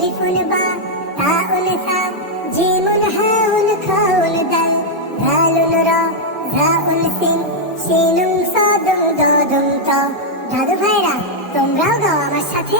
আলিফুন বা তাউন সা জিমুন হাউন খাউন দাল দালুন রা জাউন সিন শিনুন সাদুন দাদুন তা। দাদু ভাইরা তোমরাও গাও আমার সাথে।